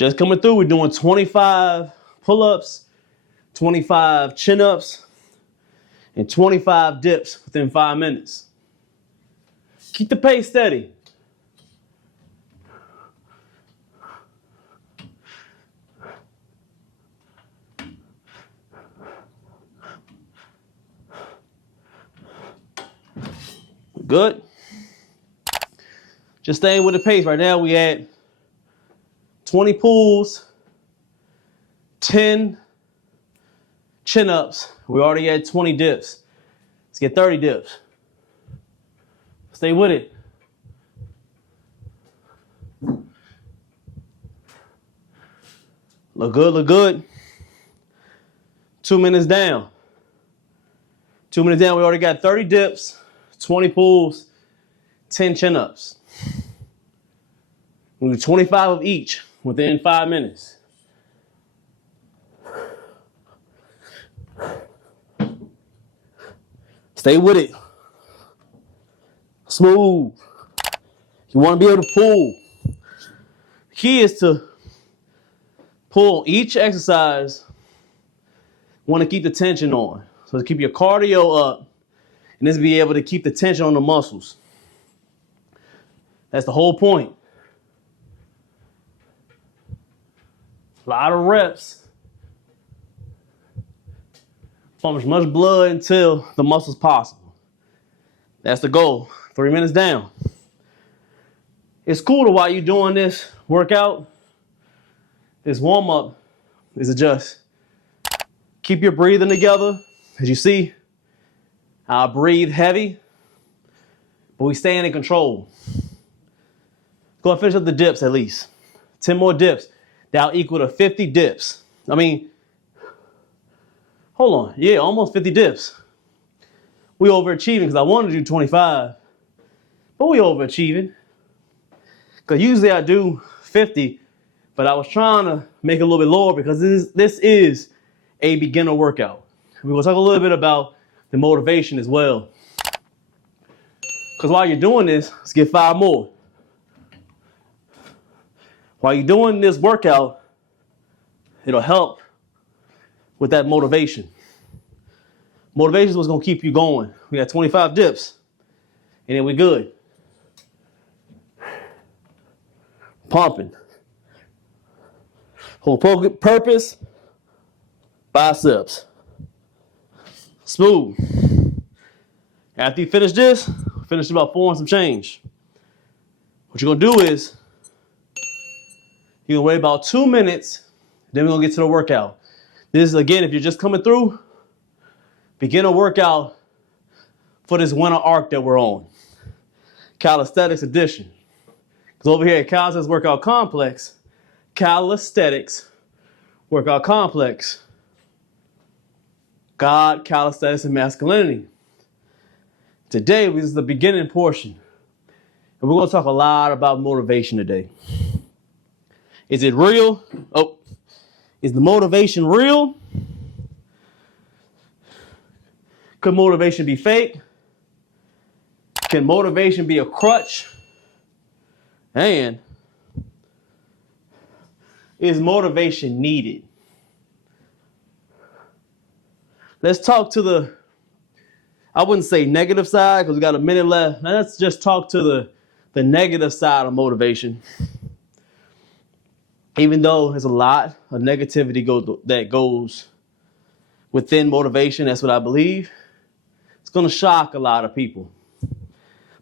Just coming through, we're doing 25 pull-ups, 25 chin-ups, and 25 dips within 5 minutes. Keep the pace steady. Good. Just staying with the pace. Right now we at 20 pulls, 10 chin-ups. We already had 20 dips. Let's get 30 dips. Stay with it. Look good, look good. 2 minutes down. 2 minutes down, we already got 30 dips, 20 pulls, 10 chin-ups. We do 25 of each within 5 minutes. Stay with it. Smooth. You want to be able to pull. The key is to pull each exercise. Want to keep the tension on. So to keep your cardio up and just be able to keep the tension on the muscles. That's the whole point. A lot of reps. Pump as much blood until the muscle's possible. That's the goal. 3 minutes down. It's cool to while you're doing this workout, this warm-up, is to just keep your breathing together. As you see, I breathe heavy, but we staying in control. Go and finish up the dips at least. 10 more dips. That'll equal to 50 dips. I mean, hold on. Yeah, almost 50 dips. We overachieving because I wanted to do 25, but we overachieving. Because usually I do 50, but I was trying to make it a little bit lower because this is a beginner workout. We're going to talk a little bit about the motivation as well. Because while you're doing this, let's get 5 more. While you're doing this workout, it'll help with that motivation. Motivation is what's going to keep you going. We got 25 dips, and then we're good. Pumping. Whole purpose, biceps. Smooth. After you finish this, finish about 4 and some change. What you're going to do is, you're going to wait about 2 minutes, then we're going to get to the workout. This is, again, if you're just coming through, beginner workout for this winter arc that we're on. Calisthenics edition. Because over here at Calisthenics Workout Complex, Calisthenics Workout Complex, God, calisthenics, and masculinity. Today, this is the beginning portion. And we're going to talk a lot about motivation today. Is it real? Oh, is the motivation real? Could motivation be fake? Can motivation be a crutch? And is motivation needed? Let's talk to the, I wouldn't say negative side because we got a minute left. Now let's just talk to the negative side of motivation. Even though there's a lot of negativity that goes within motivation, that's what I believe. It's going to shock a lot of people.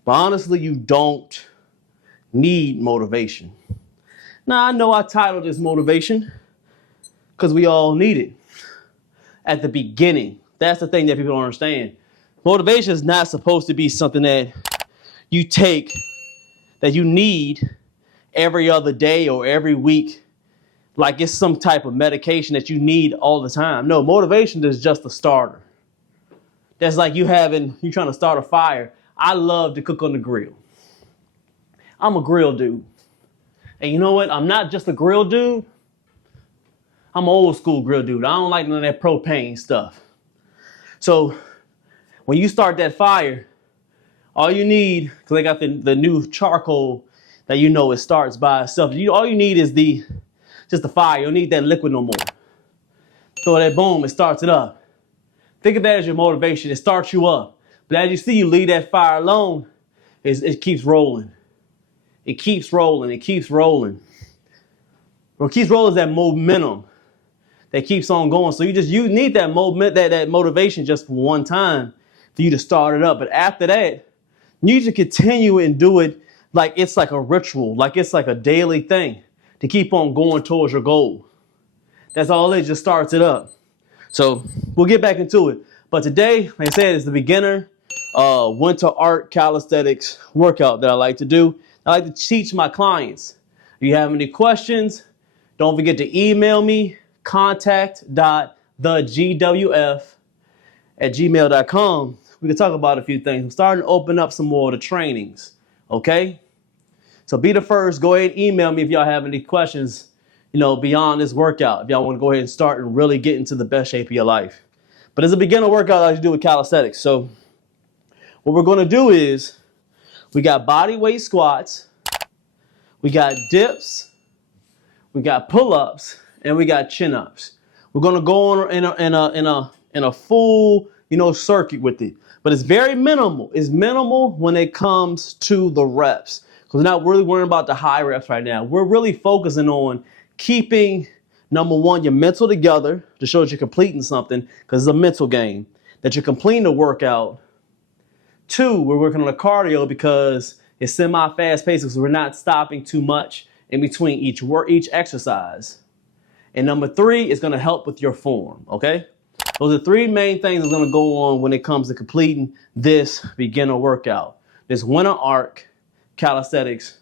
But honestly, you don't need motivation. Now, I know I titled this motivation because we all need it at the beginning. That's the thing that people don't understand. Motivation is not supposed to be something that you take, that you need every other day or every week, like it's some type of medication that you need all the time. No, motivation is just a starter. That's like you trying to start a fire. I love to cook on the grill. I'm a grill dude. And you know what? I'm not just a grill dude. I'm an old school grill dude. I don't like none of that propane stuff. So when you start that fire, all you need, because they got the new charcoal that it starts by itself. All you need is the just the fire. You don't need that liquid no more. Throw that, boom, it starts it up. Think of that as your motivation. It starts you up. But as you see, you leave that fire alone, it keeps rolling. It keeps rolling. It keeps rolling. What keeps rolling is that momentum that keeps on going. So you need that motivation just for one time for you to start it up. But after that, you need to continue and do it like it's like a ritual, like it's like a daily thing to keep on going towards your goal. That's all it just starts it up. So we'll get back into it. But today, like I said, it's the beginner winter art calisthenics workout that I like to do. I like to teach my clients. If you have any questions, don't forget to email me, contact.thegwf@gmail.com. We can talk about a few things. I'm starting to open up some more of the trainings, okay? So be the first. Go ahead and email me if y'all have any questions, beyond this workout. If y'all want to go ahead and start and really get into the best shape of your life. But as a beginner workout, I like to do with calisthenics. So what we're going to do is we got body weight squats, we got dips, we got pull-ups, and we got chin-ups. We're going to go on in a full, circuit with it. But it's very minimal. It's minimal when it comes to the reps. Because we're not really worrying about the high reps right now. We're really focusing on keeping, number one, your mental together to show that you're completing something, because it's a mental game, that you're completing the workout. Two, we're working on the cardio because it's semi-fast paced, because we're not stopping too much in between each exercise. And number three is going to help with your form, okay? Those are three main things that's going to go on when it comes to completing this beginner workout. This winter arc calisthenics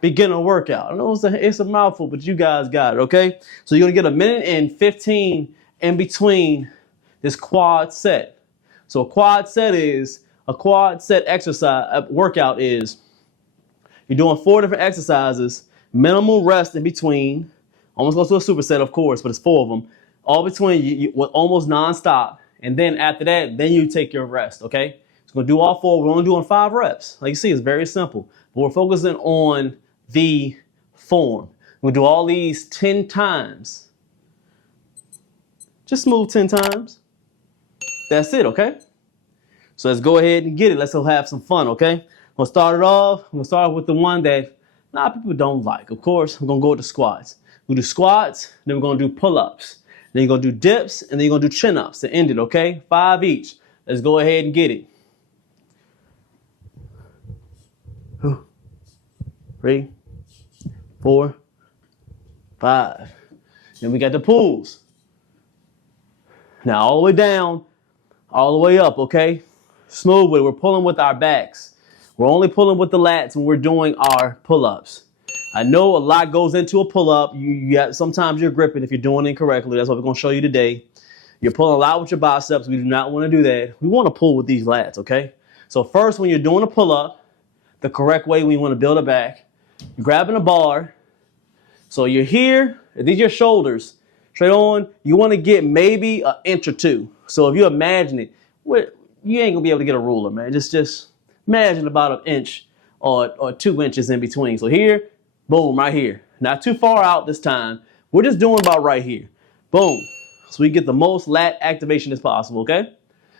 beginner workout. I know it's a mouthful, but you guys got it, okay? So you're going to get 1:15 in between this quad set. So a quad set exercise workout is you're doing 4 different exercises, minimal rest in between, almost goes to a superset, of course, but it's 4 of them, all between you almost nonstop. And then after that, then you take your rest, okay? So we're going to do all 4. We're only doing 5 reps. Like you see, it's very simple. But we're focusing on the form. We'll do all these 10 times. Just move 10 times. That's it, okay? So let's go ahead and get it. Let's go have some fun, okay? We'll start it off. We'll start with the one that a lot of people don't like. Of course, we're going to go with the squats. We'll do squats, then we're going to do pull-ups. Then you're going to do dips, and then you're going to do chin-ups to end it, okay? 5 each. Let's go ahead and get it. 2, 3, 4, 5. Then we got the pulls. Now all the way down, all the way up, okay? Smooth with it. We're pulling with our backs. We're only pulling with the lats when we're doing our pull-ups. I know a lot goes into a pull-up. Sometimes you're gripping if you're doing it incorrectly. That's what we're going to show you today. You're pulling a lot with your biceps. We do not want to do that. We want to pull with these lats, okay? So first, when you're doing a pull-up, the correct way we want to build it back, you're grabbing a bar. So you're here. These are your shoulders. Straight on. You want to get maybe an inch or 2. So if you imagine it, you ain't going to be able to get a ruler, man. Just imagine about an inch or 2 inches in between. So here, boom, right here. Not too far out this time. We're just doing about right here. Boom. So we get the most lat activation as possible, okay?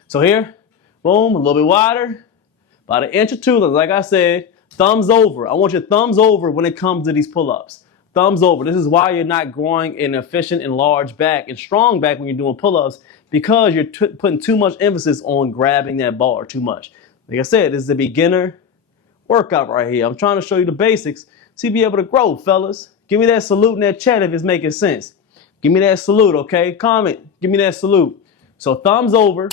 So here, boom, a little bit wider. About an inch or 2, like I said, thumbs over. I want your thumbs over when it comes to these pull-ups. Thumbs over. This is why you're not growing an efficient and large back and strong back when you're doing pull-ups, because you're putting too much emphasis on grabbing that bar too much. Like I said, this is a beginner workout right here. I'm trying to show you the basics so you'll be able to grow, fellas. Give me that salute in that chat if it's making sense. Give me that salute, okay? Comment. Give me that salute. So thumbs over.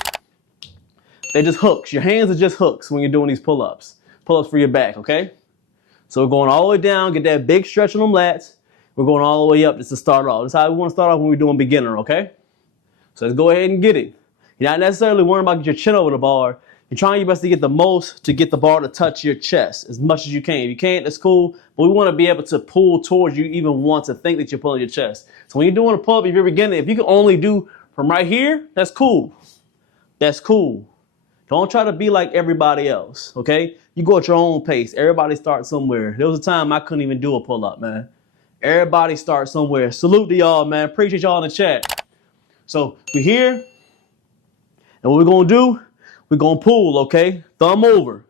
They're just hooks. Your hands are just hooks when you're doing these pull-ups. Pull-ups for your back, okay? So we're going all the way down. Get that big stretch on them lats. We're going all the way up just to start off. That's how we want to start off when we're doing beginner, okay? So let's go ahead and get it. You're not necessarily worrying about getting your chin over the bar. You're trying your best to get the bar to touch your chest as much as you can. If you can't, that's cool. But we want to be able to pull towards you even want to think that you're pulling your chest. So when you're doing a pull-up, if you're beginning, if you can only do from right here, that's cool. That's cool. Don't try to be like everybody else, okay? You go at your own pace. Everybody starts somewhere. There was a time I couldn't even do a pull-up, man. Everybody start somewhere. Salute to y'all, man. Appreciate y'all in the chat. So we're here, and what we're gonna do, we're gonna pull, okay? Thumb over,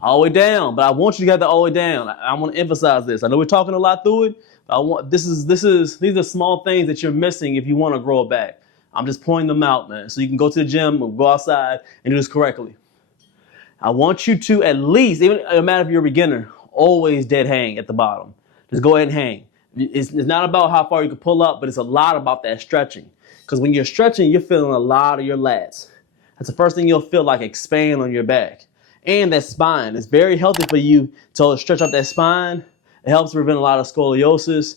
all the way down. But I want you to get that all the way down. I want to emphasize this. I know we're talking a lot through it. But these are small things that you're missing if you want to grow it back. I'm just pointing them out, man. So you can go to the gym or go outside and do this correctly. I want you to at least, even no matter if you're a beginner, always dead hang at the bottom. Just go ahead and hang. It's not about how far you can pull up, but it's a lot about that stretching. Because when you're stretching, you're feeling a lot of your lats. That's the first thing you'll feel like expand on your back. And that spine. It's very healthy for you to stretch out that spine. It helps prevent a lot of scoliosis,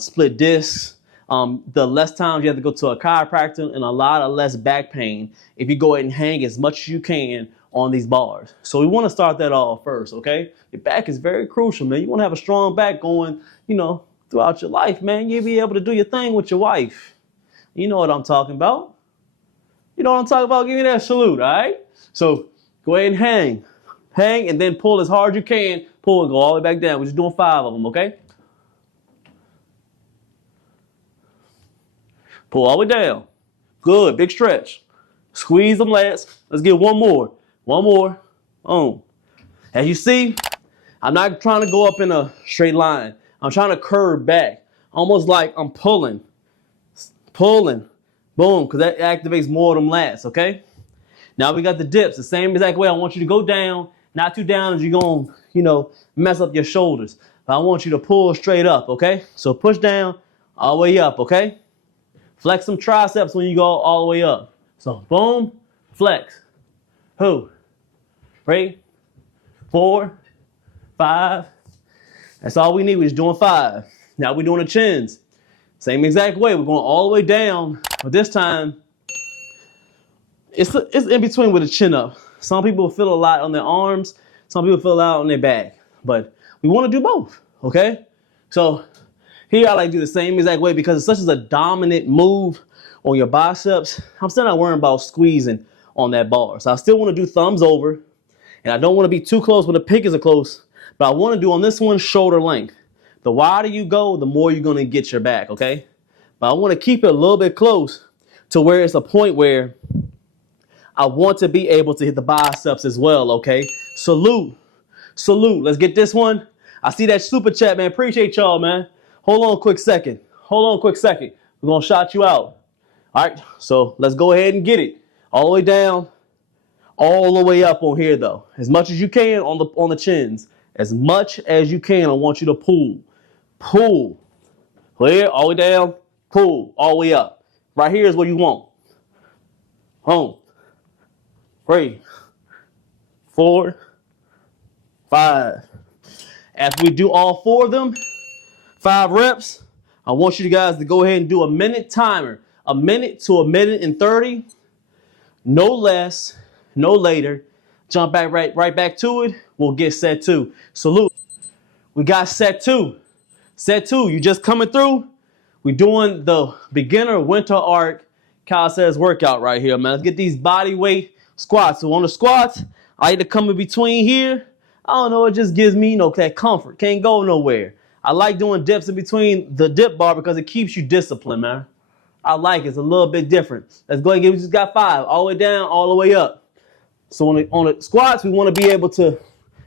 split discs. The less times you have to go to a chiropractor, and a lot of less back pain if you go ahead and hang as much as you can on these bars. So we want to start that off first, okay? Your back is very crucial, man. You want to have a strong back going, throughout your life, man. You'll be able to do your thing with your wife. You know what I'm talking about. You know what I'm talking about? Give me that salute, all right? So go ahead and hang. Hang and then pull as hard as you can. Pull and go all the way back down. We're just doing 5 of them, okay? Pull all the way down. Good, big stretch. Squeeze them lats. Let's get one more. One more. As you see, I'm not trying to go up in a straight line. I'm trying to curve back. Almost like I'm pulling. Pulling. Boom, because that activates more of them lats, okay? Now we got the dips. The same exact way. I want you to go down. Not too down as you're going to, mess up your shoulders. But I want you to pull straight up, okay? So push down, all the way up, okay? Flex some triceps when you go all the way up. So boom, flex. 2, 3, 4, 5. That's all we need. We're just doing 5. Now we're doing the chins. Same exact way. We're going all the way down. But this time, it's in between with a chin up. Some people feel a lot on their arms. Some people feel a lot on their back. But we want to do both, okay? So here I like to do the same exact way because it's such a dominant move on your biceps. I'm still not worrying about squeezing on that bar. So I still want to do thumbs over. And I don't want to be too close when the pickers are close. But I want to do on this one shoulder length. The wider you go, the more you're going to get your back, okay? But I want to keep it a little bit close to where it's a point where I want to be able to hit the biceps as well, okay? Salute. Salute. Let's get this one. I see that super chat, man. Appreciate y'all, man. Hold on a quick second. Hold on a quick second. We're going to shout you out. All right, so let's go ahead and get it. All the way down, all the way up on here, though. As much as you can on the chins. As much as you can, I want you to pull. Pull. Clear, all the way down, pull, all the way up. Right here is what you want. 3, 4, 5. After we do all 4 of them, 5 reps, I want you guys to go ahead and do a minute timer. A minute to 1:30. No less, no later. Jump back right back to it. We'll get set 2. Salute. We got set 2. Set 2, you just coming through. We're doing the beginner winter arc calisthenics workout right here, man. Let's get these body weight squats. So on the squats, I like to come in between here. I don't know, it just gives me, that comfort. Can't go nowhere. I like doing dips in between the dip bar because it keeps you disciplined, man. I like it. It's a little bit different. Let's go ahead and get, we just got 5. All the way down, all the way up. So on the squats, we want to be able to,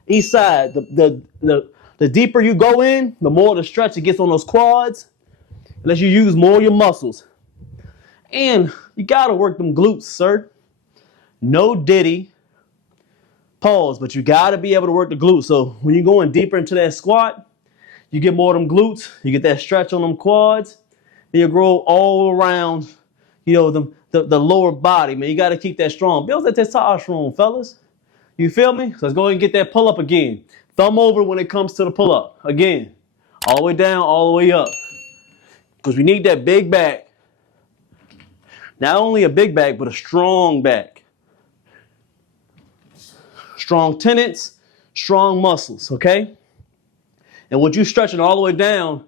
each side, the deeper you go in, the more the stretch it gets on those quads. Unless you use more of your muscles. And you got to work them glutes, sir. No diddy. Pause, but you got to be able to work the glutes. So when you're going deeper into that squat, you get more of them glutes. You get that stretch on them quads. Then you grow all around, the lower body, man. You got to keep that strong. Build that testosterone, fellas. You feel me? So let's go ahead and get that pull-up again. Thumb over when it comes to the pull-up. Again, all the way down, all the way up. Because we need that big back. Not only a big back, but a strong back. Strong tendons, strong muscles, okay? And what you stretching all the way down,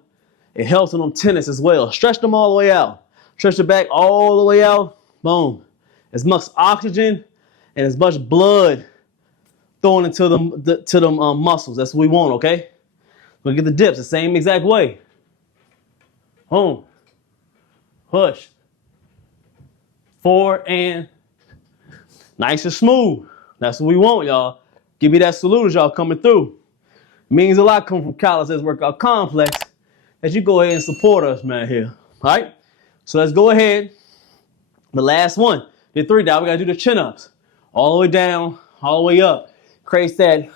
it helps in them tendons as well. Stretch them all the way out. Stretch the back all the way out. Boom. As much oxygen and as much blood thrown into them muscles. That's what we want, okay? We'll get the dips the same exact way. Boom. Push. 4 and nice and smooth. That's what we want, y'all. Give me that salute as y'all coming through. It means a lot coming from Calisthenics Workout Complex as you go ahead and support us, man, here. All right? So let's go ahead. The last one. Did 3 down. We got to do the chin-ups. All the way down, all the way up. Creates that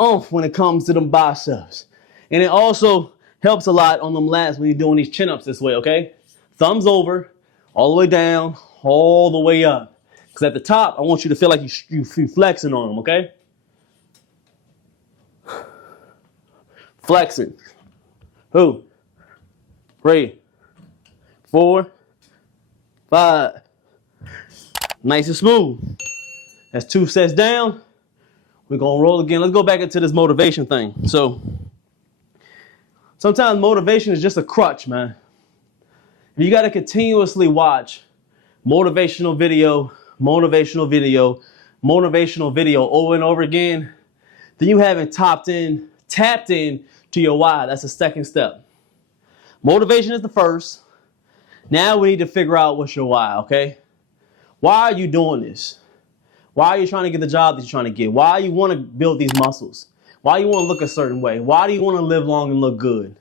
oomph when it comes to them biceps. And it also helps a lot on them lats when you're doing these chin-ups this way, okay? Thumbs over, all the way down, all the way up. Because at the top, I want you to feel like you flexing on them, okay? Flexing. 2, 3, 4, 5. Nice and smooth. That's 2 sets down. We're going to roll again. Let's go back into this motivation thing. So sometimes motivation is just a crutch, man. If you got to continuously watch motivational video over and over again, then you haven't tapped in to your why. That's the second step. Motivation is the first. Now we need to figure out what's your why, okay? Why are you doing this? Why are you trying to get the job that you're trying to get? Why you want to build these muscles? Why you want to look a certain way? Why do you want to live long and look good?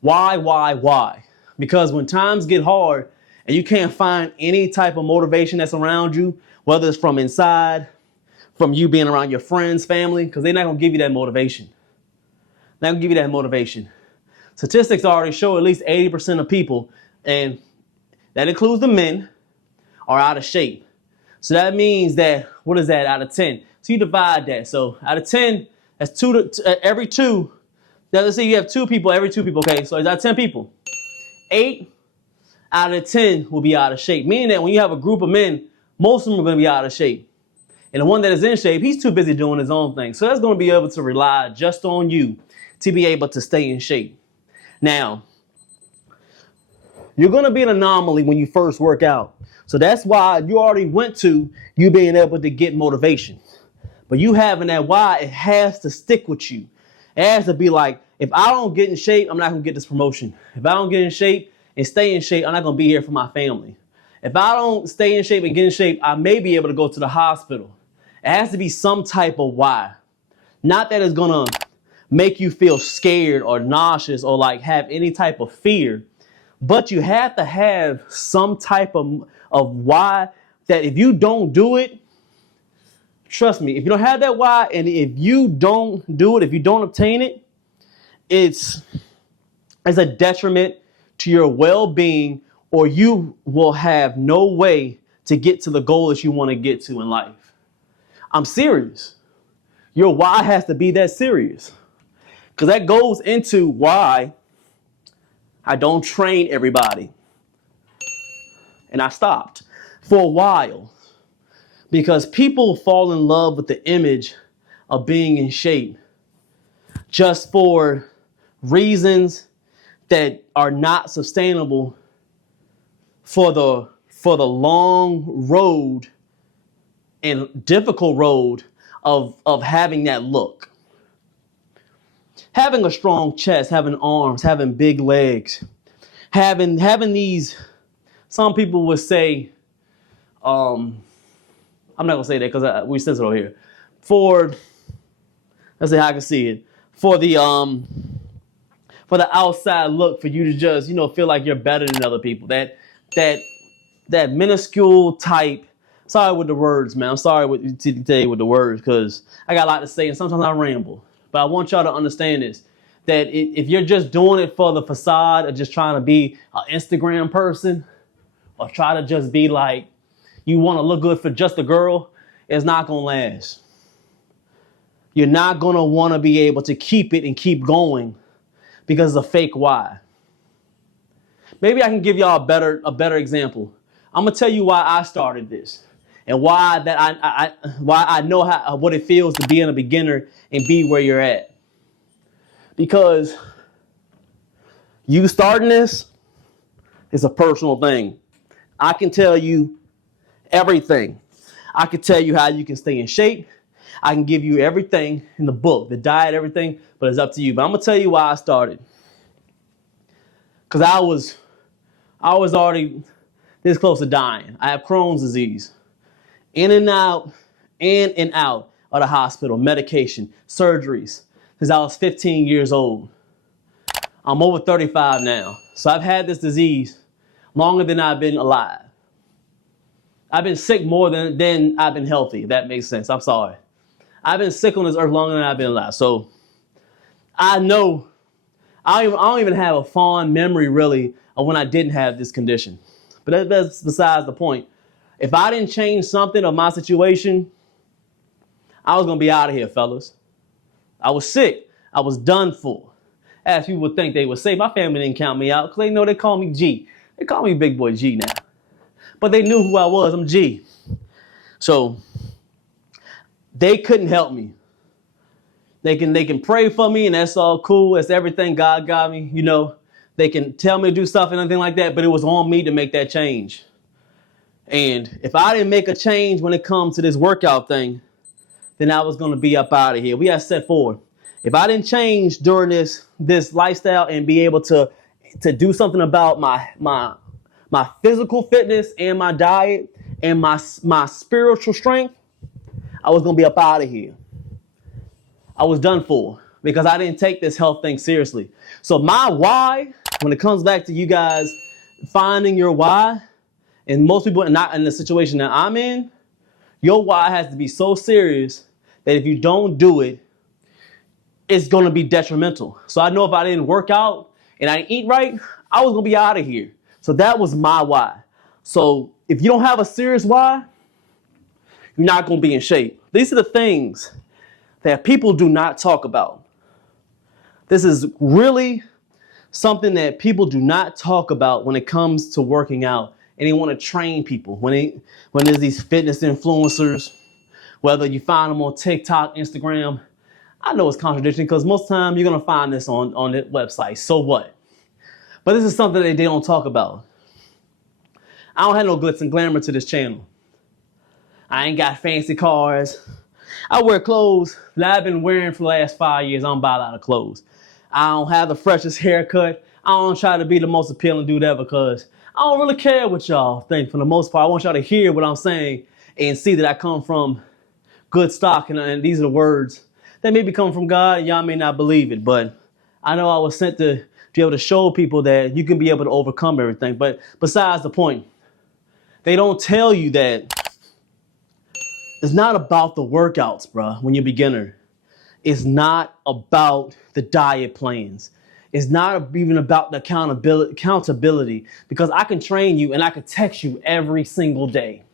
Why? Because when times get hard and you can't find any type of motivation that's around you, whether it's from inside, from you being around your friends, family, because they're not going to give you that motivation. They're not going to give you that motivation. Statistics already show at least 80% of people, and that includes the men, are out of shape. So that means that, what is that out of 10? So you divide that. So out of 10, that's every 2. Now let's say you have 2 people, every 2 people, okay? So is that 10 people? 8 out of 10 will be out of shape. Meaning that when you have a group of men, most of them are going to be out of shape. And the one that is in shape, he's too busy doing his own thing. So that's going to be able to rely just on you to be able to stay in shape. Now, you're going to be an anomaly when you first work out. So that's why you already went to you being able to get motivation. But you having that why, it has to stick with you. It has to be like, if I don't get in shape, I'm not going to get this promotion. If I don't get in shape and stay in shape, I'm not going to be here for my family. If I don't stay in shape and get in shape, I may be able to go to the hospital. It has to be some type of why. Not that it's going to make you feel scared or nauseous or like have any type of fear. But you have to have some type of why that if you don't do it, trust me, if you don't have that why and if you don't do it, if you don't obtain it, it's a detriment to your well-being, or you will have no way to get to the goal that you want to get to in life. I'm serious. Your why has to be that serious. Because that goes into why I don't train everybody. And I stopped for a while. Because people fall in love with the image of being in shape just for reasons that are not sustainable for the long road and difficult road of having that look. Having a strong chest, having arms, having big legs, having these, some people would say, I'm not gonna say that because we sensitive here. Let's see how I can see it. For the outside look, for you to just, feel like you're better than other people. That minuscule type. Sorry with the words, man. I'm sorry to tell you with the words because I got a lot to say and sometimes I ramble. But I want y'all to understand this. That if you're just doing it for the facade or just trying to be an Instagram person or try to just be like, you want to look good for just a girl, it's not going to last. You're not going to want to be able to keep it and keep going because it's a fake why. Maybe I can give y'all a better example. I'm going to tell you why I started this and why I know what it feels to be in a beginner and be where you're at. Because you starting this is a personal thing. I can tell you everything. I can tell you how you can stay in shape. I can give you everything in the book, the diet, everything, but it's up to you. But I'm going to tell you why I started. because I was already this close to dying. I have Crohn's disease. In and out of the hospital, medication, surgeries, since I was 15 years old. I'm over 35 now. So I've had this disease longer than I've been alive. I've been sick more than I've been healthy, if that makes sense. I'm sorry. I've been sick on this earth longer than I've been alive. So I know, I don't even have a fond memory really of when I didn't have this condition. But that's besides the point. If I didn't change something of my situation, I was going to be out of here, fellas. I was sick. I was done for. As people would think they would say, my family didn't count me out because they know they call me G. They call me Big Boy G now. But they knew who I was. I'm G. So they couldn't help me. They can pray for me and that's all cool. That's everything God got me. You know, they can tell me to do stuff and anything like that, but it was on me to make that change. And if I didn't make a change when it comes to this workout thing, then I was going to be up out of here. We had set forward. If I didn't change during this lifestyle and be able to do something about my physical fitness and my diet and my spiritual strength, I was going to be up out of here. I was done for because I didn't take this health thing seriously. So my why, when it comes back to you guys finding your why, and most people are not in the situation that I'm in, your why has to be so serious that if you don't do it, it's going to be detrimental. So I know if I didn't work out and I didn't eat right, I was going to be out of here. So that was my why. So if you don't have a serious why, you're not going to be in shape. These are the things that people do not talk about. This is really something that people do not talk about when it comes to working out. And they want to train people. When there's these fitness influencers, whether you find them on TikTok, Instagram, I know it's contradiction because most of the time you're going to find this on the website. So what? But this is something that they don't talk about. I don't have no glitz and glamour to this channel. I ain't got fancy cars. I wear clothes that I've been wearing for the last 5 years. I don't buy a lot of clothes. I don't have the freshest haircut. I don't try to be the most appealing dude ever because I don't really care what y'all think for the most part. I want y'all to hear what I'm saying and see that I come from good stock. And these are the words that maybe come from God. Y'all may not believe it, but I know I was sent to be able to show people that you can be able to overcome everything. But besides the point, they don't tell you that it's not about the workouts, bro, when you're a beginner. It's not about the diet plans. It's not even about the accountability because I can train you and I can text you every single day.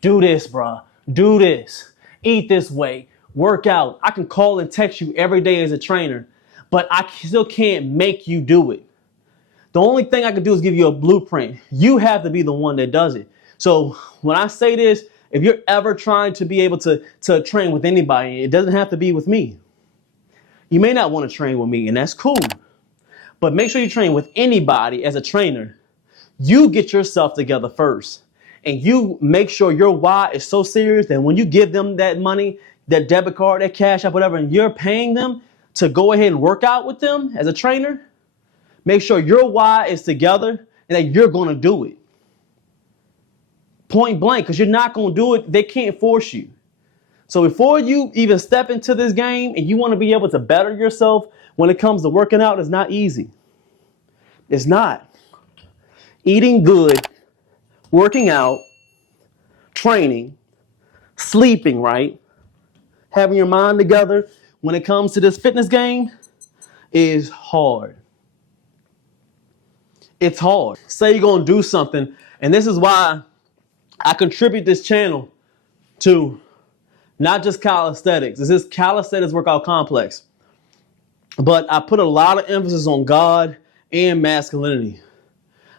Do this, bro. Do this. Eat this way. Work out. I can call and text you every day as a trainer, but I still can't make you do it. The only thing I can do is give you a blueprint. You have to be the one that does it. So when I say this, if you're ever trying to be able to train with anybody, it doesn't have to be with me. You may not want to train with me, and that's cool. But make sure you train with anybody as a trainer. You get yourself together first. And you make sure your why is so serious that when you give them that money, that debit card, that cash app, whatever, and you're paying them to go ahead and work out with them as a trainer, make sure your why is together and that you're going to do it. Point blank, because you're not going to do it. They can't force you. So before you even step into this game and you want to be able to better yourself when it comes to working out, it's not easy. It's not. Eating good, working out, training, sleeping right, having your mind together when it comes to this fitness game is hard. It's hard. Say you're going to do something, and this is why I contribute this channel to not just calisthenics. This is Calisthenics Workout Complex. But I put a lot of emphasis on God and masculinity.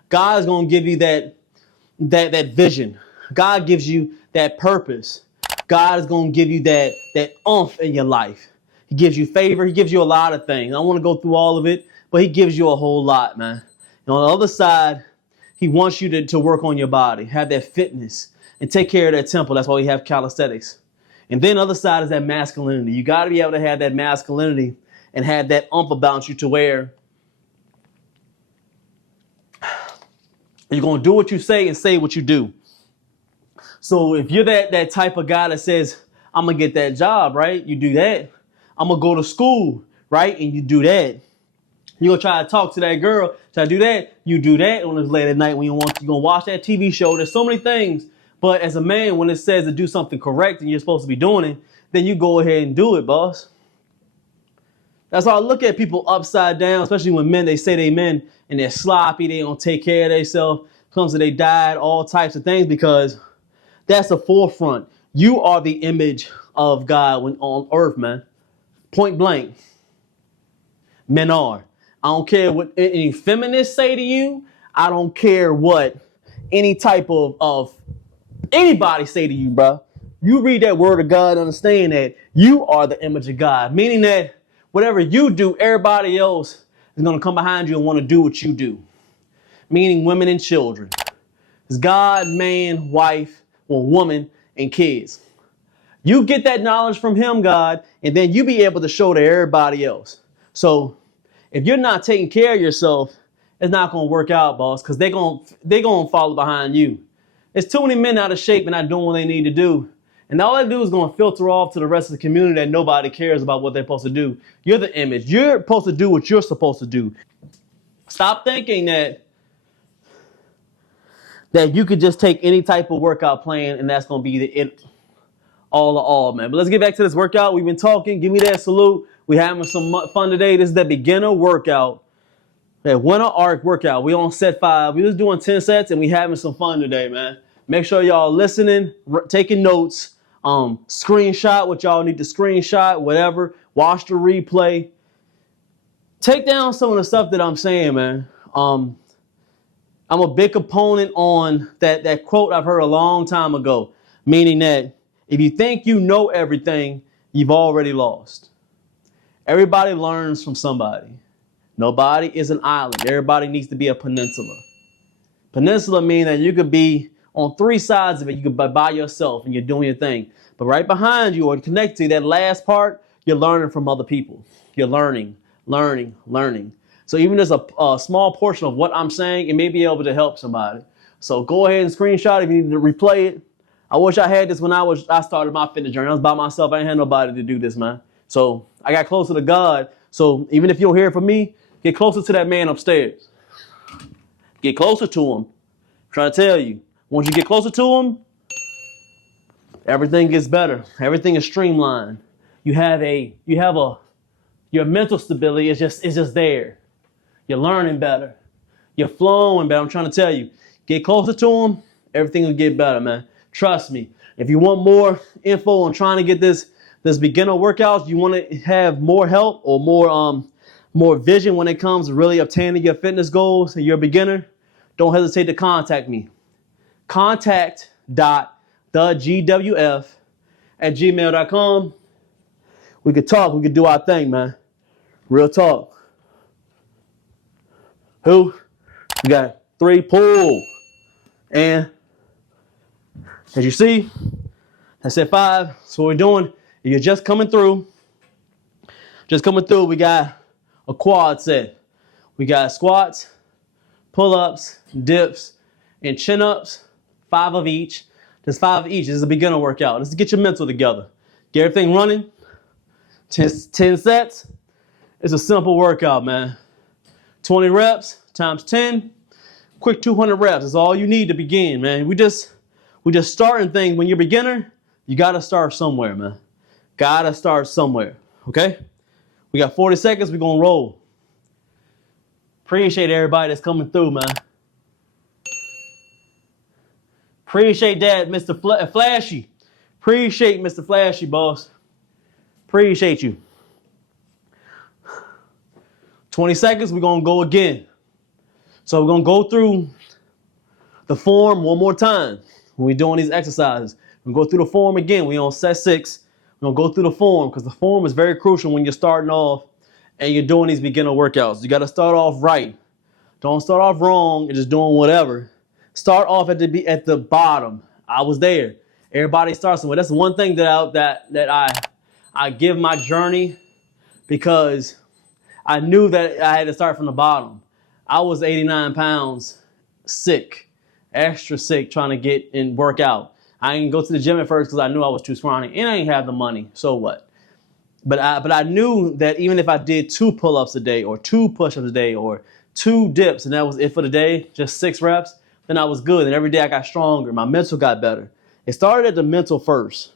God is going to give you that vision. God gives you that purpose. God is going to give you that oomph in your life. He gives you favor. He gives you a lot of things. I don't want to go through all of it, but he gives you a whole lot, man. And on the other side, he wants you to work on your body, have that fitness, and take care of that temple. That's why we have calisthenics. And then the other side is that masculinity. You got to be able to have that masculinity and have that oomph about you to where You're going to do what you say and say what you do. So if you're that type of guy that says, I'm going to get that job, right? You do that. I'm going to go to school, right? And you do that. You're going to try to talk to that girl, try to do that. You do that on this late at night when you're going to watch that TV show. There's so many things. But as a man, when it says to do something correct and you're supposed to be doing it, then you go ahead and do it, boss. That's why I look at people upside down, especially when men, they say they men and they're sloppy, they don't take care of themselves, comes to they diet, all types of things, because that's the forefront. You are the image of God when on earth, man. Point blank. Men are. I don't care what any feminists say to you. I don't care what any type of anybody say to you, bro. You read that word of God, understand that you are the image of God, meaning that whatever you do, everybody else is going to come behind you and want to do what you do. Meaning women and children. It's God, man, wife, or woman, and kids. You get that knowledge from him, God, and then you be able to show to everybody else. So if you're not taking care of yourself, it's not going to work out, boss, because they're going to follow behind you. There's too many men out of shape and not doing what they need to do. And all they do is going to filter off to the rest of the community that nobody cares about what they're supposed to do. You're the image. You're supposed to do what you're supposed to do. Stop thinking that you could just take any type of workout plan and that's going to be it all, man. But let's get back to this workout. We've been talking. Give me that salute. We're having some fun today. This is the beginner workout. That winter arc workout. We on set 5. We're just doing 10 sets and we having some fun today, man. Make sure y'all listening, taking notes, screenshot what y'all need to screenshot, whatever. Watch the replay. Take down some of the stuff that I'm saying, man. I'm a big opponent on that quote I've heard a long time ago, meaning that if you think you know everything, you've already lost. Everybody learns from somebody. Nobody is an island. Everybody needs to be a peninsula. Peninsula means that you could be on 3 sides of it. You could be by yourself and you're doing your thing. But right behind you or connected to that last part, you're learning from other people. You're learning. So even as a small portion of what I'm saying, it may be able to help somebody. So go ahead and screenshot if you need to replay it. I wish I had this when I started my fitness journey. I was by myself. I ain't had nobody to do this, man. So I got closer to God. So even if you don't hear it from me, get closer to that man upstairs. Get closer to him. I'm trying to tell you. Once you get closer to him, everything gets better. Everything is streamlined. Your mental stability is just there. You're learning better. You're flowing better. I'm trying to tell you. Get closer to him, everything will get better, man. Trust me. If you want more info on trying to get this beginner workouts, you want to have more help or more vision when it comes to really obtaining your fitness goals and you're a beginner, don't hesitate to contact me. contact.thegwf@gmail.com. We could talk. We could do our thing, man. Real talk. Who? We got 3 pull. And as you see, that's at 5. So what we're doing, if you're just coming through, we got a quad set. We got squats, pull-ups, dips, and chin-ups, 5 of each. There's 5 of each. This is a beginner workout. This is to get your mental together. Get everything running. 10 sets. It's a simple workout, man. 20 reps times 10. Quick 200 reps. That's all you need to begin, man. We just starting things. When you're a beginner, you got to start somewhere, man. Got to start somewhere, okay? We got 40 seconds. We're going to roll. Appreciate everybody that's coming through, man. Appreciate that, Mr. Flashy. Appreciate Mr. Flashy, boss. Appreciate you. 20 seconds, we're going to go again. So we're going to go through the form one more time when we're doing these exercises. We're going to go through the form again. We're on set 6. We're going to go through the form because the form is very crucial when you're starting off and you're doing these beginner workouts. You got to start off right. Don't start off wrong and just doing whatever. Start off at the bottom. I was there. Everybody starts somewhere. That's one thing that I give my journey because I knew that I had to start from the bottom. I was 89 pounds sick, extra sick trying to get and work out. I didn't go to the gym at first because I knew I was too scrawny and I didn't have the money. So what? But I knew that even if I did 2 pull-ups a day or 2 push-ups a day or 2 dips and that was it for the day, just 6 reps, then I was good. And every day I got stronger. My mental got better. It started at the mental first.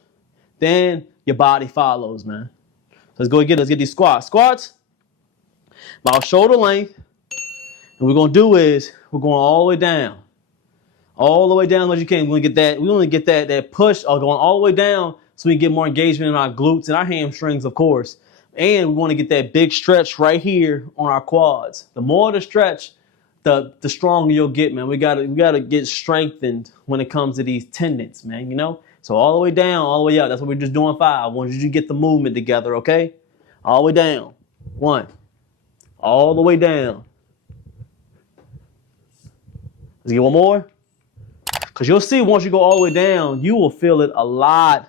Then your body follows, man. Let's go again. Let's get these squats. Squats, about shoulder length. And what we're going to do is we're going all the way down. All the way down as much as you can. We want to get that push going all the way down so we can get more engagement in our glutes and our hamstrings, of course. And we want to get that big stretch right here on our quads. The more the stretch, the stronger you'll get, man. We gotta get strengthened when it comes to these tendons, man, you know? So all the way down, all the way up. That's what we're just doing 5. I want you to get the movement together, okay? All the way down. 1. All the way down. Let's get one more. Because you'll see once you go all the way down, you will feel it a lot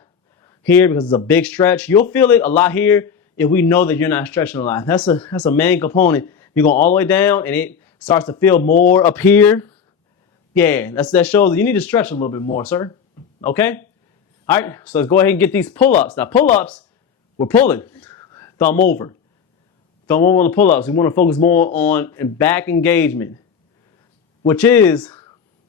here because it's a big stretch. You'll feel it a lot here if we know that you're not stretching a lot. That's a main component. You're going all the way down and it starts to feel more up here. Yeah, that shows that you need to stretch a little bit more, sir. Okay? All right, so let's go ahead and get these pull-ups. Now, pull-ups, we're pulling. Thumb over. Thumb over on the pull-ups. We want to focus more on back engagement, which is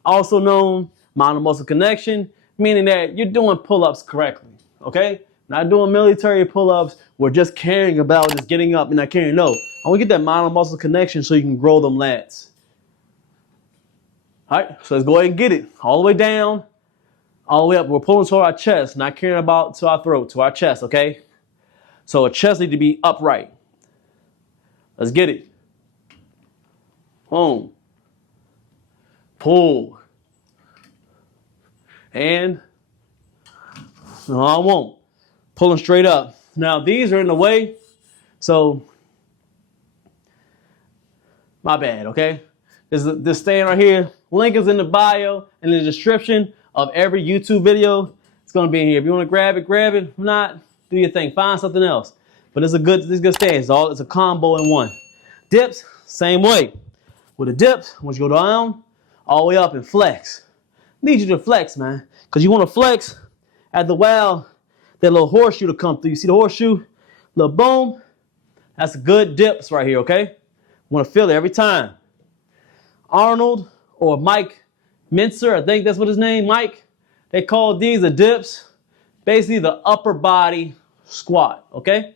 also known monomuscle connection, meaning that you're doing pull-ups correctly, okay? Not doing military pull-ups. We're just caring about just getting up and not carrying. No, I want to get that monomuscle connection so you can grow them lats. All right, so let's go ahead and get it. All the way down, all the way up. We're pulling to our chest, not caring about to our throat, to our chest, okay? So our chest needs to be upright. Let's get it. Boom. Pull. And no, I won't. Pulling straight up. Now these are in the way, so my bad, okay? This stand right here. Link is in the bio and in the description of every YouTube video. It's gonna be in here. If you want to grab it, grab it. If not, do your thing. Find something else. But it's a good stand. It's a combo in one. Dips, same way. With the dips, once you go down, all the way up and flex. Need you to flex, man. Because you want to flex at the while that little horseshoe to come through. You see the horseshoe? Little boom. That's good dips right here, okay? Want to feel it every time. Arnold or Mike Mincer, I think that's what his name, Mike. They call these the dips. Basically the upper body squat, okay?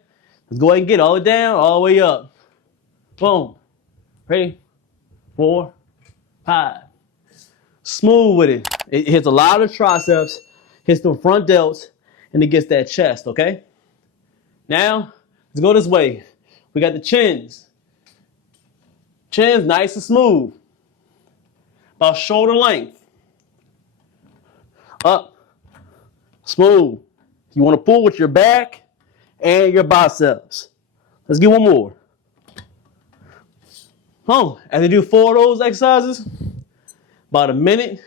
Let's go ahead and get all the way down, all the way up. Boom. Ready? 4, 5. Smooth with it. It hits a lot of triceps, hits the front delts, and it gets that chest, okay? Now, let's go this way. We got the chins. Chins nice and smooth. About shoulder length. Up. Smooth. You want to pull with your back and your biceps. Let's get one more. As you do 4 of those exercises, about a minute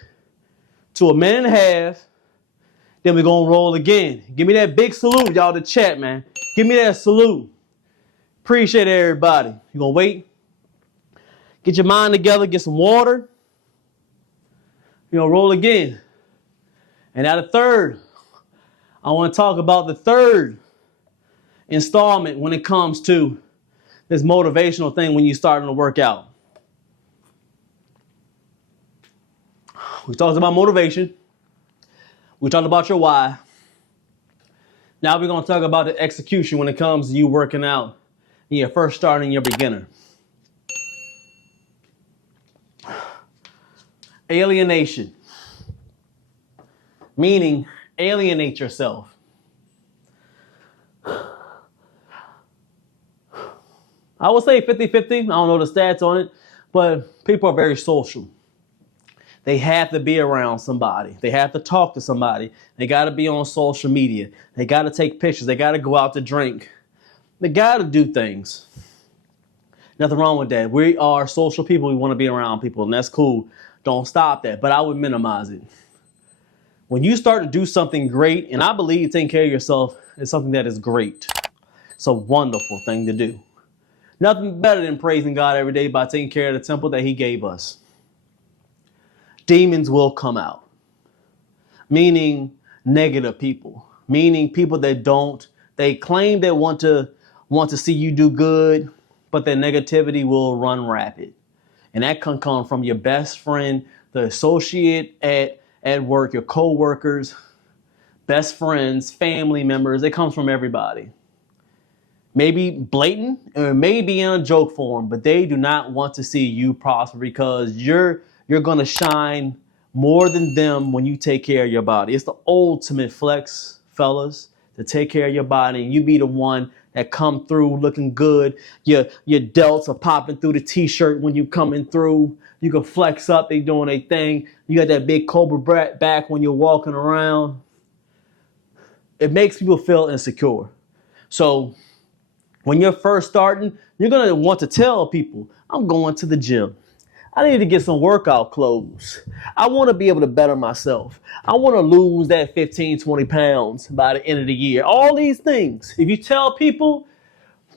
to a minute and a half, then we're going to roll again. Give me that big salute, y'all, to chat, man. Give me that salute. Appreciate everybody. You're going to wait. Get your mind together, get some water. You're going to roll again. And now the third. I want to talk about the third installment when it comes to this motivational thing when you're starting to work out. We talked about motivation. We talked about your why. Now we're going to talk about the execution when it comes to you working out and you're first starting your beginner. Alienation. Meaning alienate yourself. I would say 50-50. I don't know the stats on it, but people are very social. They have to be around somebody. They have to talk to somebody. They got to be on social media. They got to take pictures. They got to go out to drink. They got to do things. Nothing wrong with that. We are social people. We want to be around people, and that's cool. Don't stop that, but I would minimize it. When you start to do something great, and I believe taking care of yourself is something that is great. It's a wonderful thing to do. Nothing better than praising God every day by taking care of the temple that He gave us. demons will come out. Meaning negative people. Meaning people that they claim they want to see you do good, but their negativity will run rapid. And that can come from your best friend, the associate at work, your co-workers, best friends, family members. It comes from everybody. Maybe blatant or maybe in a joke form, but they do not want to see you prosper because you're going to shine more than them when you take care of your body. It's the ultimate flex, fellas, to take care of your body and you be the one that come through looking good. Your delts are popping through the t-shirt when you coming through. You can flex up, they doing their thing. You got that big cobra back when you're walking around. It makes people feel insecure. So when you're first starting, you're going to want to tell people, I'm going to the gym. I need to get some workout clothes. I want to be able to better myself. I want to lose that 15, 20 pounds by the end of the year. All these things. If you tell people,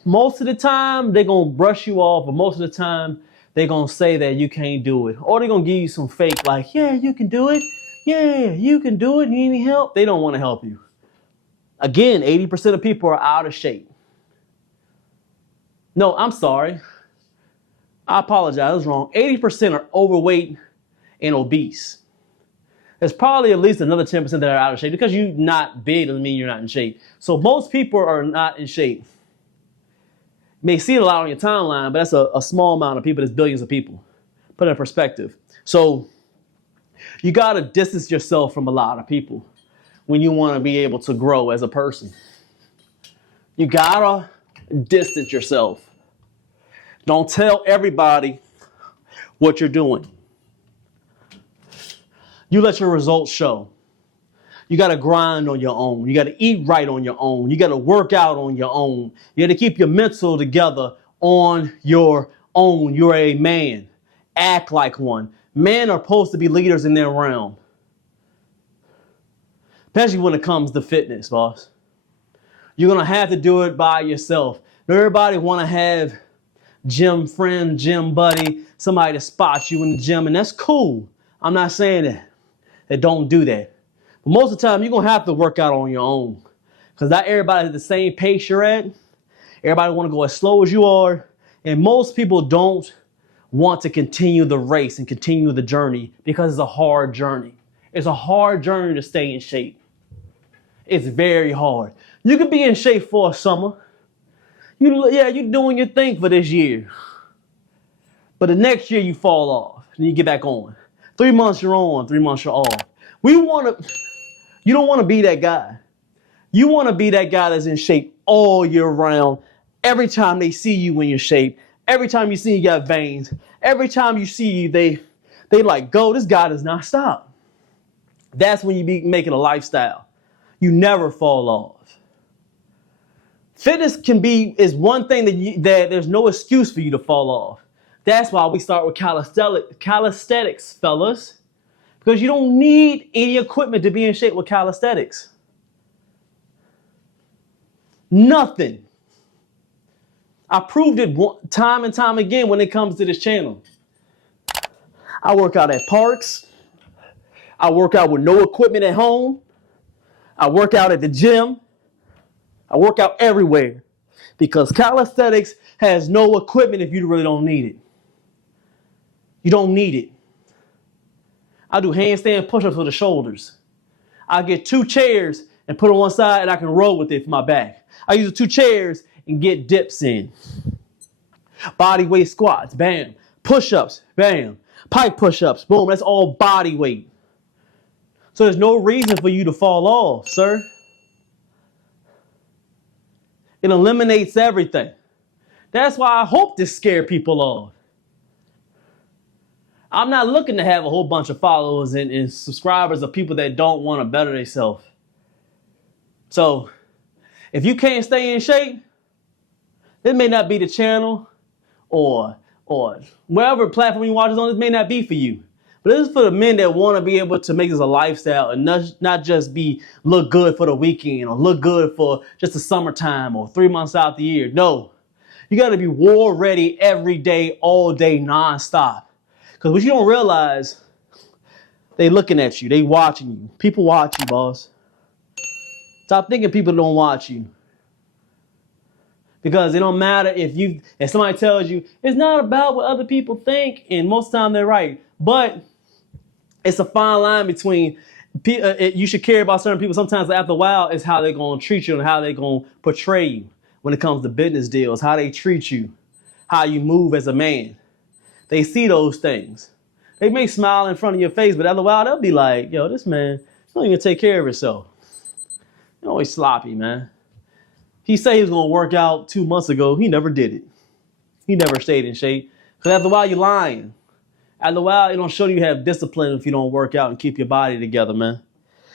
most of the time, they're going to brush you off, but most of the time, they're going to say that you can't do it. Or they're going to give you some fake like, yeah, you can do it. Yeah, you can do it. You need any help? They don't want to help you. Again, 80% of people are out of shape. No, I'm sorry. I apologize, I was wrong. 80% are overweight and obese. There's probably at least another 10% that are out of shape. Because you're not big doesn't mean you're not in shape. So most people are not in shape. You may see it a lot on your timeline, but that's a small amount of people. There's billions of people. Put it in perspective. So you got to distance yourself from a lot of people when you want to be able to grow as a person. You got to distance yourself. Don't tell everybody what you're doing. You let your results show. You got to grind on your own. You got to eat right on your own. You got to work out on your own. You got to keep your mental together on your own. You're a man. Act like one. Men are supposed to be leaders in their realm. Especially when it comes to fitness, boss. You're going to have to do it by yourself. Everybody want to have gym friend, gym buddy, somebody to spot you in the gym, and that's cool. I'm not saying that don't do that. But most of the time, you're going to have to work out on your own. Because not everybody's at the same pace you're at. Everybody want to go as slow as you are. And most people don't want to continue the race and continue the journey because it's a hard journey. It's a hard journey to stay in shape. It's very hard. You can be in shape for a summer. You're doing your thing for this year. But the next year you fall off and you get back on. 3 months you're on, 3 months you're off. You don't want to be that guy. You want to be that guy that's in shape all year round. Every time they see you in your shape, every time you see you got veins, every time you see you, they like, go, this guy does not stop. That's when you be making a lifestyle. You never fall off. Fitness is one thing that there's no excuse for you to fall off. That's why we start with calisthenics, fellas. Because you don't need any equipment to be in shape with calisthenics. Nothing. I proved it time and time again when it comes to this channel. I work out at parks. I work out with no equipment at home. I work out at the gym. I work out everywhere because calisthenics has no equipment if you really don't need it. You don't need it. I do handstand push-ups for the shoulders. I get 2 chairs and put on one side and I can roll with it for my back. I use the 2 chairs and get dips in. Body weight squats, bam. Push-ups, bam. Pike push-ups, boom. That's all body weight. So there's no reason for you to fall off, sir. It eliminates everything. That's why I hope to scare people off. I'm not looking to have a whole bunch of followers and subscribers of people that don't want to better themselves. So, if you can't stay in shape, this may not be the channel or wherever platform you watch this on, this may not be for you. But this is for the men that want to be able to make this a lifestyle and not just look good for the weekend or look good for just the summertime or 3 months out the year. No, you got to be war ready every day, all day, nonstop. Because what you don't realize, They looking at you. They watching you. People watch you, boss. Stop thinking people don't watch you. Because it don't matter if somebody tells you it's not about what other people think, and most of the time they're right. But it's a fine line between you should care about certain people. Sometimes after a while, it's how they're gonna treat you and how they're gonna portray you when it comes to business deals, how they treat you, how you move as a man. They see those things. They may smile in front of your face, but after a while they'll be like, yo, this man don't even take care of himself. He's always sloppy, man. He said he was going to work out 2 months ago. He never did it. He never stayed in shape. Because after a while, you're lying. After a while, it don't show you have discipline if you don't work out and keep your body together, man.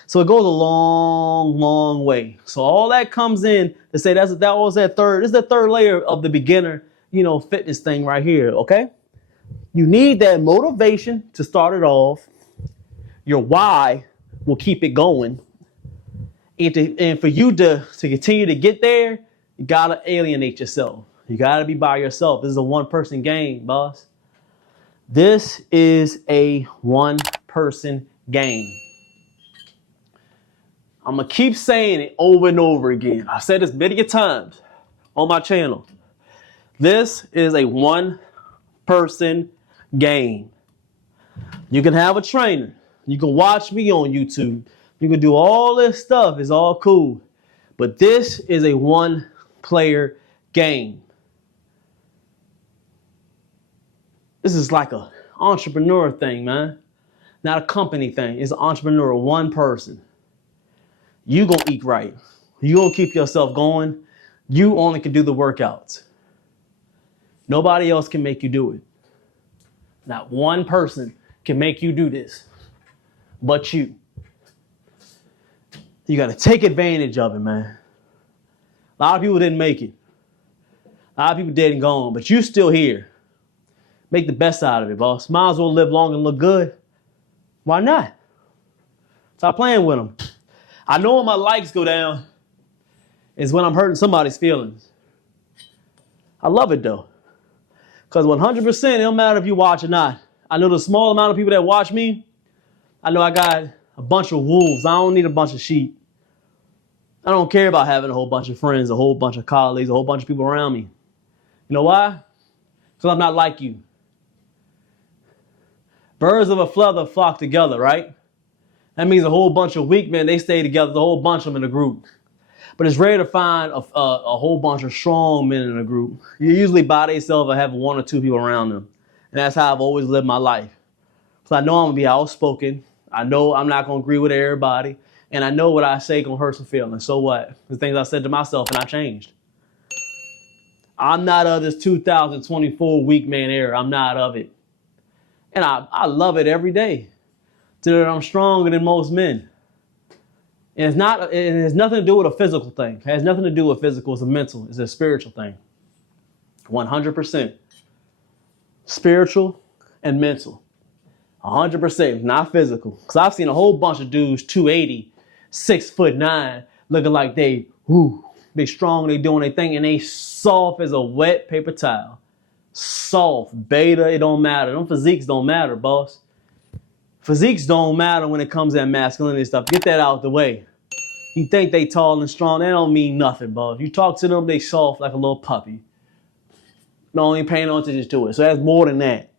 So it goes a long, long way. So all that comes in to say this is the third layer of the beginner, fitness thing right here, okay? You need that motivation to start it off. Your why will keep it going. And for you to continue to get there, you gotta alienate yourself. You gotta be by yourself. This is a one-person game, boss. This is a one-person game. I'm gonna keep saying it over and over again. I've said this many times on my channel. This is a one-person game. You can have a trainer. You can watch me on YouTube. You can do all this stuff. It's all cool. But this is a one-player game. This is like an entrepreneur thing, man. Not a company thing. It's an entrepreneur, one person. You gonna eat right. You gonna keep yourself going. You only can do the workouts. Nobody else can make you do it. Not one person can make you do this but you. You got to take advantage of it, man. A lot of people didn't make it. A lot of people dead and gone, but you still here. Make the best out of it, boss. Might as well live long and look good. Why not? Stop playing with them. I know when my likes go down is when I'm hurting somebody's feelings. I love it, though. Because 100%, it don't matter if you watch or not. I know the small amount of people that watch me, I know I got a bunch of wolves. I don't need a bunch of sheep. I don't care about having a whole bunch of friends, a whole bunch of colleagues, a whole bunch of people around me. You know why? Because I'm not like you. Birds of a feather flock together, right? That means a whole bunch of weak men, they stay together, a whole bunch of them in a group. But it's rare to find a whole bunch of strong men in a group. You usually by themselves or have one or two people around them. And that's how I've always lived my life. So I know I'm going to be outspoken. I know I'm not going to agree with everybody. And I know what I say going to hurt some feelings. So what? The things I said to myself and I changed. I'm not of this 2024 weak man era. I'm not of it. And I love it every day. So that I'm stronger than most men. And it has nothing to do with a physical thing. It has nothing to do with physical. It's a mental. It's a spiritual thing. 100%. Spiritual and mental. 100%. Not physical. Because I've seen a whole bunch of dudes, 280, 6'9", looking like they strong, they doing their thing, and they soft as a wet paper towel. Soft, beta, it don't matter. Them physiques don't matter, boss. Physiques don't matter when it comes to that masculinity stuff. Get that out the way. You think they tall and strong, that don't mean nothing, boss. You talk to them, they soft like a little puppy. No, ain't paying no attention to it. So that's more than that.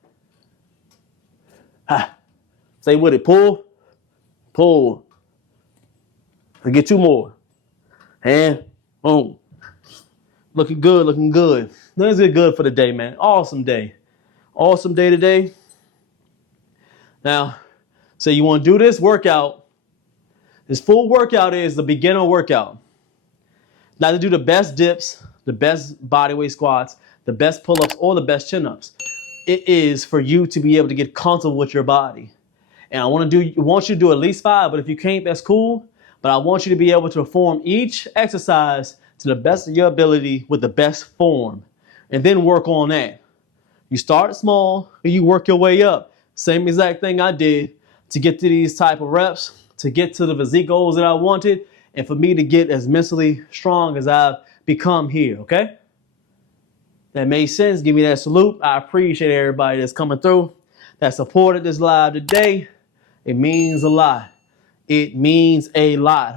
Say with it, pull, pull. Get two more. And boom. Looking good, looking good. Let's get good for the day, man. Awesome day. Awesome day today. Now, so you want to do this workout. This full workout is the beginner workout. Not to do the best dips, the best bodyweight squats, the best pull-ups, or the best chin-ups. It is for you to be able to get comfortable with your body. And I want you to do at least 5, but if you can't, that's cool. But I want you to be able to perform each exercise to the best of your ability with the best form. And then work on that. You start small and you work your way up. Same exact thing I did to get to these type of reps, to get to the physique goals that I wanted, and for me to get as mentally strong as I've become here, okay? That made sense. Give me that salute. I appreciate everybody that's coming through, that supported this live today. It means a lot. It means a lot.